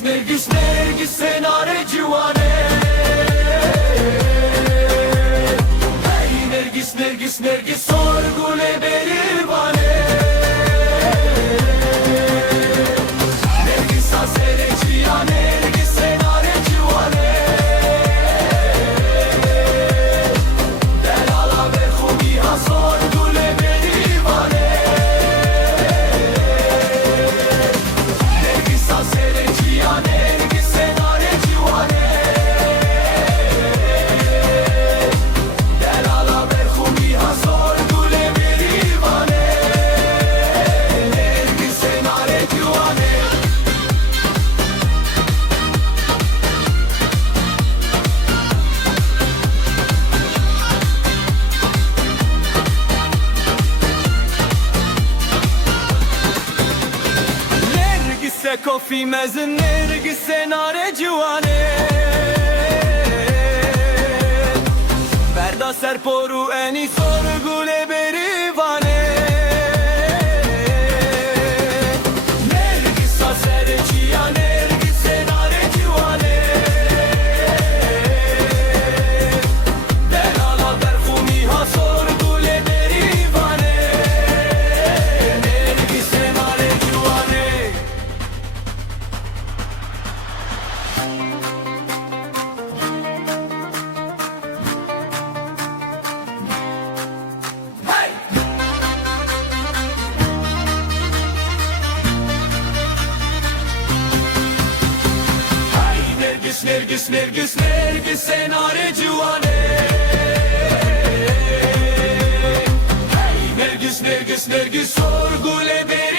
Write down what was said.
Nergis, Nergis, Nergis senare civane. Hey Nergis, Nergis, Nergis sorgule berivane. Nergis asere ciya, Nergis senare civane. Delala ve khubiha sorgule berivane. Nergis asere ciya, Nergis senare civane. Delala ve khubiha sorgule berivane. Nergis senare civane. Nergise kofi mezin, Nergise nare civane. Verda serporu eni sorgule berivane. Nergis asere ciya, Nergise nare civane. Delala berkhumiha sorgule berivane. Nergise nare civane. Hey! Hey Nergis, Nergis, Nergis, Nergis senare civane. Hey Nergis, Nergis, Nergis sorgule berivane.